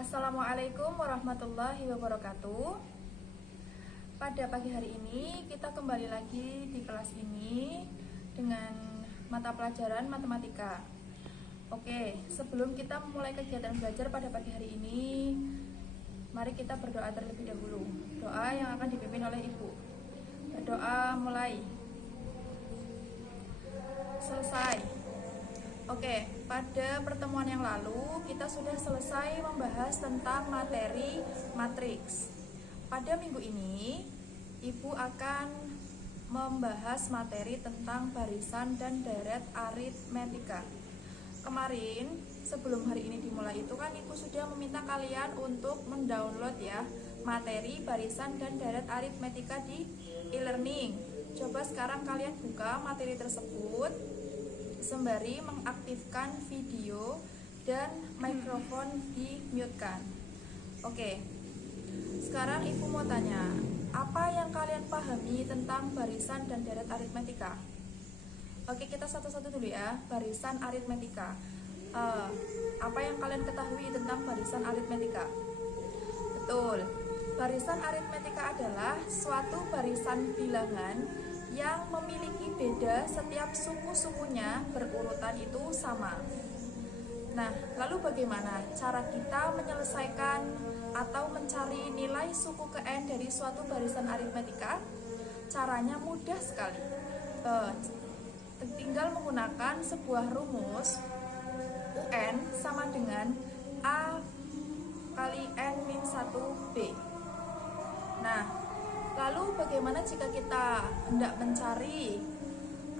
Assalamualaikum warahmatullahi wabarakatuh. Pada pagi hari ini kita kembali lagi di kelas ini dengan mata pelajaran matematika. Oke, sebelum kita memulai kegiatan belajar pada pagi hari ini, mari kita berdoa terlebih dahulu. Doa yang akan dipimpin oleh Ibu. Berdoa mulai. Selesai. Oke, pada pertemuan yang lalu kita sudah selesai membahas tentang materi matriks. Pada minggu ini, Ibu akan membahas materi tentang barisan dan deret aritmetika. Kemarin, sebelum hari ini dimulai itu kan Ibu sudah meminta kalian untuk mendownload ya materi barisan dan deret aritmetika di e-learning. Coba sekarang kalian buka materi tersebut sembari mengaktifkan video dan mikrofon di-mute-kan. Oke, sekarang Ibu mau tanya, apa yang kalian pahami tentang barisan dan deret aritmetika? Oke, kita satu-satu dulu ya. Barisan aritmetika. Apa yang kalian ketahui tentang barisan aritmetika? Betul, barisan aritmetika adalah suatu barisan bilangan yang memiliki beda setiap suku-sukunya berurutan itu sama. Nah, lalu bagaimana cara kita menyelesaikan atau mencari nilai suku ke N dari suatu barisan aritmetika? Caranya mudah sekali. Tinggal menggunakan sebuah rumus UN sama dengan A kali N-1B. Nah, lalu bagaimana jika kita hendak mencari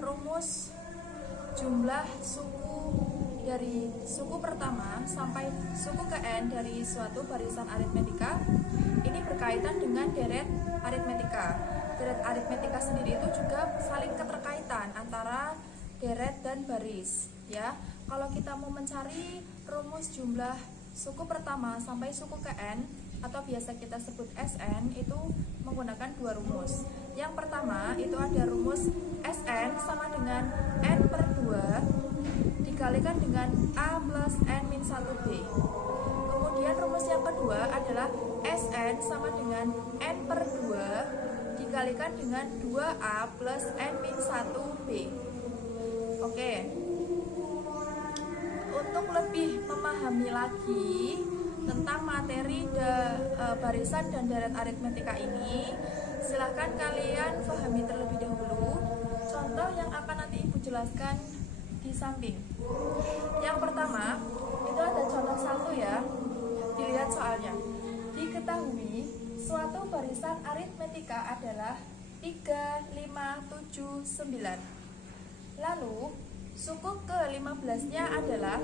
rumus jumlah suku dari suku pertama sampai suku ke N dari suatu barisan aritmetika? Ini berkaitan dengan deret aritmetika. Deret aritmetika sendiri itu juga saling keterkaitan antara deret dan baris ya. Kalau kita mau mencari rumus jumlah suku pertama sampai suku ke N atau biasa kita sebut SN itu menggunakan dua rumus. Yang pertama itu ada rumus SN sama dengan N per 2 dikalikan dengan A plus N-1B. Kemudian rumus yang kedua adalah SN sama dengan N per 2 dikalikan dengan 2A plus N-1B. Oke, untuk lebih memahami lagi tentang materi barisan dan deret aritmetika ini, silahkan kalian pahami terlebih dahulu contoh yang akan nanti Ibu jelaskan di samping. Yang pertama, itu ada contoh 1 ya. Dilihat soalnya. Diketahui suatu barisan aritmetika adalah 3, 5, 7, 9. Lalu, suku ke-15-nya adalah,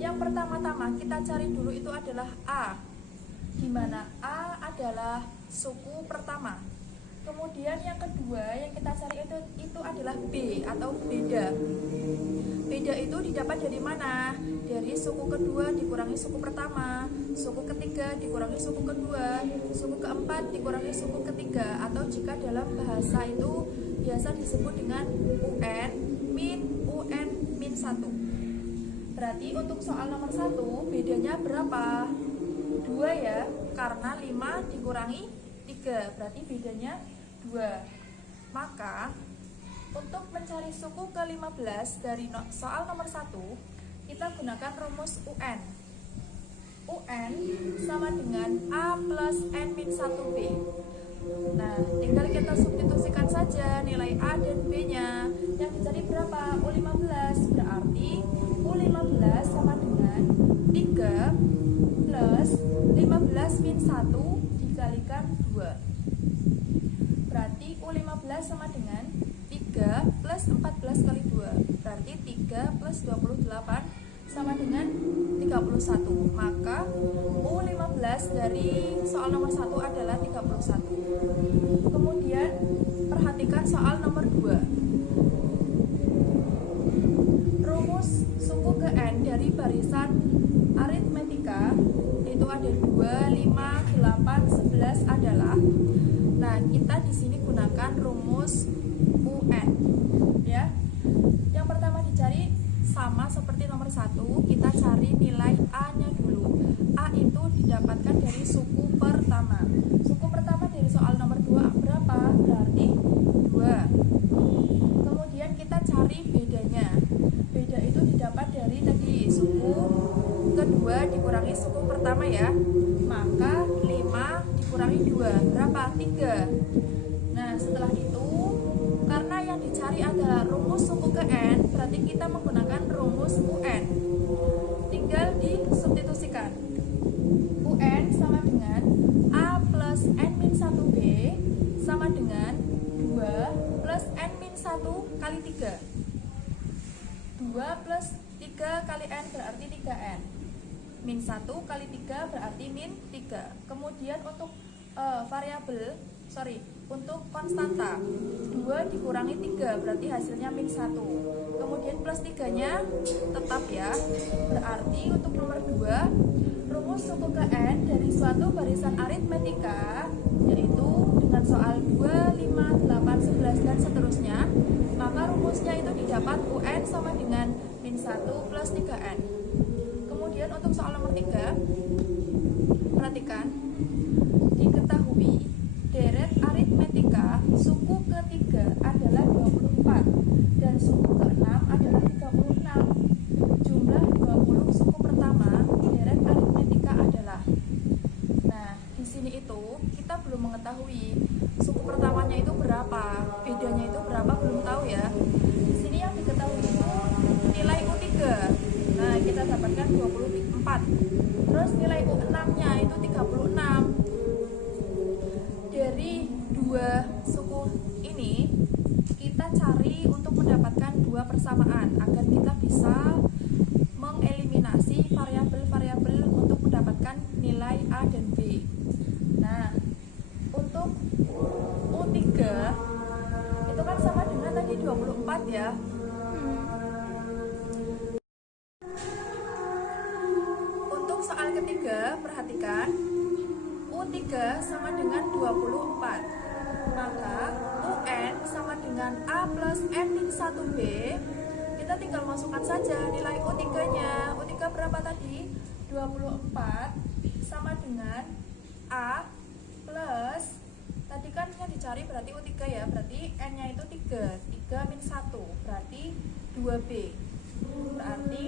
yang pertama-tama kita cari dulu itu adalah A, di mana A adalah suku pertama. Kemudian yang kedua yang kita cari itu adalah B atau beda. Beda itu didapat dari mana? Dari suku kedua dikurangi suku pertama, suku ketiga dikurangi suku kedua, suku keempat dikurangi suku ketiga, atau jika dalam bahasa itu biasa disebut dengan UN min 1. Berarti untuk soal nomor 1 bedanya berapa? 2 ya, karena 5 dikurangi 3, berarti bedanya 2. Maka untuk mencari suku ke-15 dari soal nomor 1, kita gunakan rumus UN. UN sama dengan A plus N-1B. Nah, tinggal kita substitusikan saja nilai A dan B-nya. Yang dicari berapa? U15. Berarti U15 sama dengan 3 plus 15 min 1 dikalikan 2. Berarti U15 sama dengan 3 plus 14 kali 2. Berarti 3 plus 28 sama dengan 31. Maka U15 dari soal nomor 1 adalah 31. Kemudian perhatikan soal nomor 2. Rumus suku ke N dari barisan aritmetika itu ada 2, 5, 8, 11 adalah. Nah, kita di sini gunakan rumus UN ya. Yang pertama dicari sama seperti nomor 1, kita cari nilai A-nya dulu. didapatkan dari suku pertama. Suku pertama dari soal nomor 2 berapa? Berarti 2. Kemudian kita cari bedanya. Beda itu didapat dari tadi suku kedua dikurangi suku pertama ya. Maka 5 dikurangi 2 berapa? 3. Nah, setelah itu karena yang dicari adalah rumus suku ke n, berarti kita menggunakan rumus UN. Tinggal disubstitusikan. UN sama dengan A plus N-1B sama dengan 2 plus N-1 kali 3. 2 plus 3 kali N berarti 3N. Min 1 kali 3 berarti min 3. Kemudian untuk untuk konstanta 2 dikurangi 3 berarti hasilnya min 1. Kemudian plus 3 nya tetap ya. Berarti untuk nomor 2 rumus suku ke n dari suatu barisan aritmetika, yaitu dengan soal 2, 5, 8, 11 dan seterusnya, maka rumusnya itu didapat UN sama dengan min 1 plus 3N. Kemudian untuk soal nomor 3, perhatikan, diketahui deret aritmetika suku ketiga adalah 24 dan suku keenam adalah 36. Jumlah 20 suku pertama deret aritmetika adalah. Nah, di sini itu kita belum mengetahui suku pertamanya itu berapa, bedanya itu berapa belum tahu ya. Di sini yang diketahui itu nilai U3. Nah, kita dapatkan 24. Terus nilai U6-nya itu 36. Dari dua suku ini kita cari untuk mendapatkan dua persamaan agar kita bisa mengeliminasi variabel-variabel untuk mendapatkan nilai A dan B. Nah, untuk U3 itu kan sama dengan tadi 24 ya. Untuk soal ketiga, perhatikan, U3 sama dengan 24. Maka UN sama dengan A plus N-1B. Kita tinggal masukkan saja nilai U3-nya. U3 berapa tadi? 24 sama dengan A plus, tadi kan yang dicari berarti U3 ya, berarti N-nya itu 3 min 1, berarti 2B. Berarti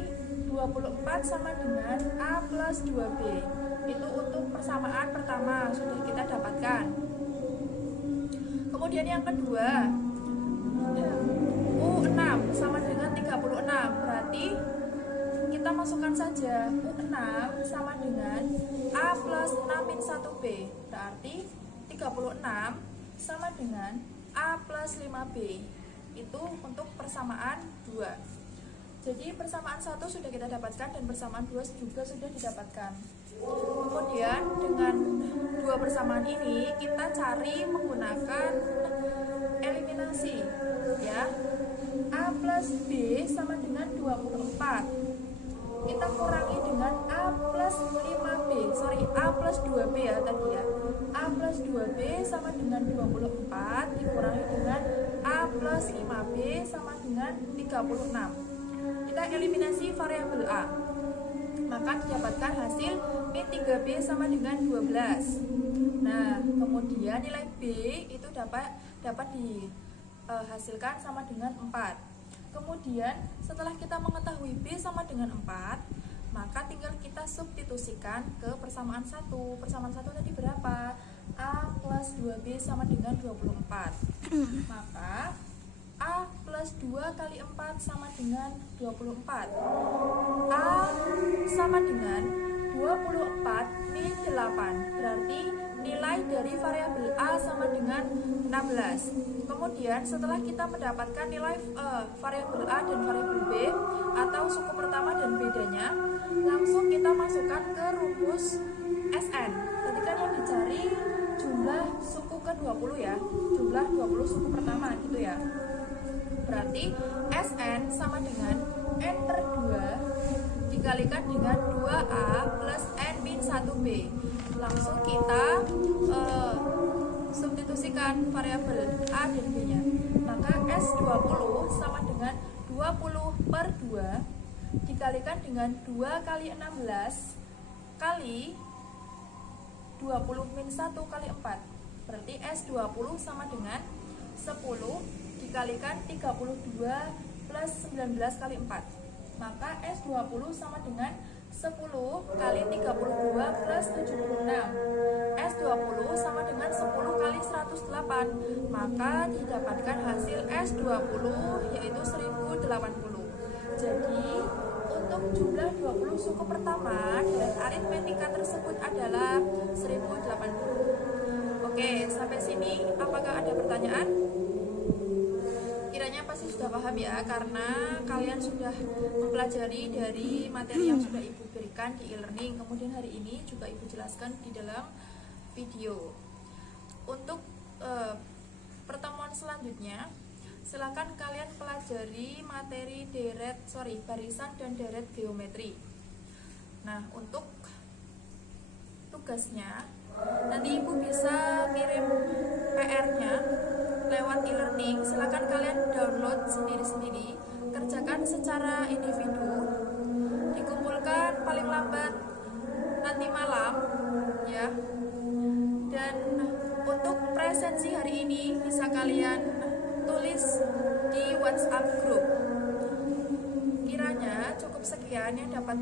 24 sama dengan A plus 2B. Itu untuk persamaan pertama sudah kita dapatkan. Kemudian yang kedua, U6 sama dengan 36. Berarti kita masukkan saja U6 sama dengan A plus 6 min 1B. Berarti 36 sama dengan A plus 5B. Itu untuk persamaan 2. Jadi persamaan 1 sudah kita dapatkan dan persamaan 2 juga sudah didapatkan. Kemudian dengan dua persamaan ini kita cari menggunakan eliminasi ya. A plus B sama dengan 24. Kita kurangi dengan A plus 5B. A plus 2B ya tadi ya. A plus 2B sama dengan 24 dikurangi dengan A plus 5B sama dengan 36. Kita eliminasi variabel A, maka didapatkan hasil min 3B sama dengan 12. Nah, kemudian nilai B itu dapat dihasilkan sama dengan 4. Kemudian setelah kita mengetahui B sama dengan 4, maka tinggal kita substitusikan ke persamaan 1. Persamaan 1 tadi berapa? A plus 2B sama dengan 24. Maka A plus 2 kali 4 sama dengan 24. A sama dengan 24 min 8. Berarti nilai dari variabel A sama dengan 16. Kemudian setelah kita mendapatkan nilai variabel A dan variabel B atau suku pertama dan bedanya, langsung kita masukkan ke rumus SN. Tadi kan yang dicari jumlah suku ke-20 ya, jumlah 20 suku pertama gitu ya. Berarti SN sama dengan N per 2 dikalikan dengan 2A plus N min 1B. Langsung kita substitusikan variabel A dan B nya. Maka S20 sama dengan 20 per 2 dikalikan dengan 2 kali 16 kali 20 min 1 kali 4. Berarti S20 sama dengan 10 dikalikan 32 plus 19 kali 4. Maka S20 sama dengan 10 kali 32 plus 76. S20 sama dengan 10 kali 108. Maka didapatkan hasil S20 yaitu 1080. Jadi untuk jumlah 20 suku pertama deret aritmetika tersebut adalah 1080. Oke, sampai sini apakah ada pertanyaan? Kiranya pasti sudah paham ya, karena kalian sudah mempelajari dari materi yang sudah Ibu berikan di e-learning. Kemudian hari ini juga Ibu jelaskan di dalam video. Untuk pertemuan selanjutnya, silakan kalian pelajari materi barisan dan deret geometri. Nah, untuk tugasnya nanti Ibu bisa kirim PR-nya lewat e-learning. Silakan kalian download sendiri-sendiri, kerjakan secara individu, dikumpulkan paling lambat nanti malam ya. Dan untuk presensi hari ini bisa kalian tulis di WhatsApp group. Kiranya cukup sekian yang dapat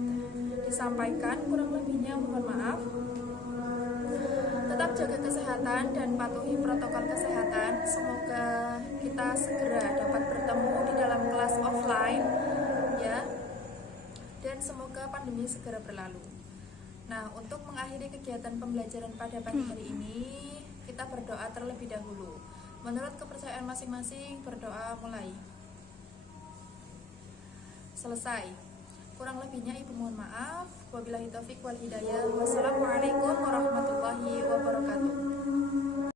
disampaikan, kurang lebihnya mohon maaf. Tetap jaga kesehatan dan patuhi protokol kesehatan. Semoga kita segera dapat bertemu di dalam kelas offline ya. Dan semoga pandemi segera berlalu. Nah, untuk mengakhiri kegiatan pembelajaran pada pagi hari ini, kita berdoa terlebih dahulu. Menurut kepercayaan masing-masing, berdoa mulai. Selesai. Kurang lebihnya Ibu mohon maaf. Wabillahi taufiq wal hidayah. Wassalamualaikum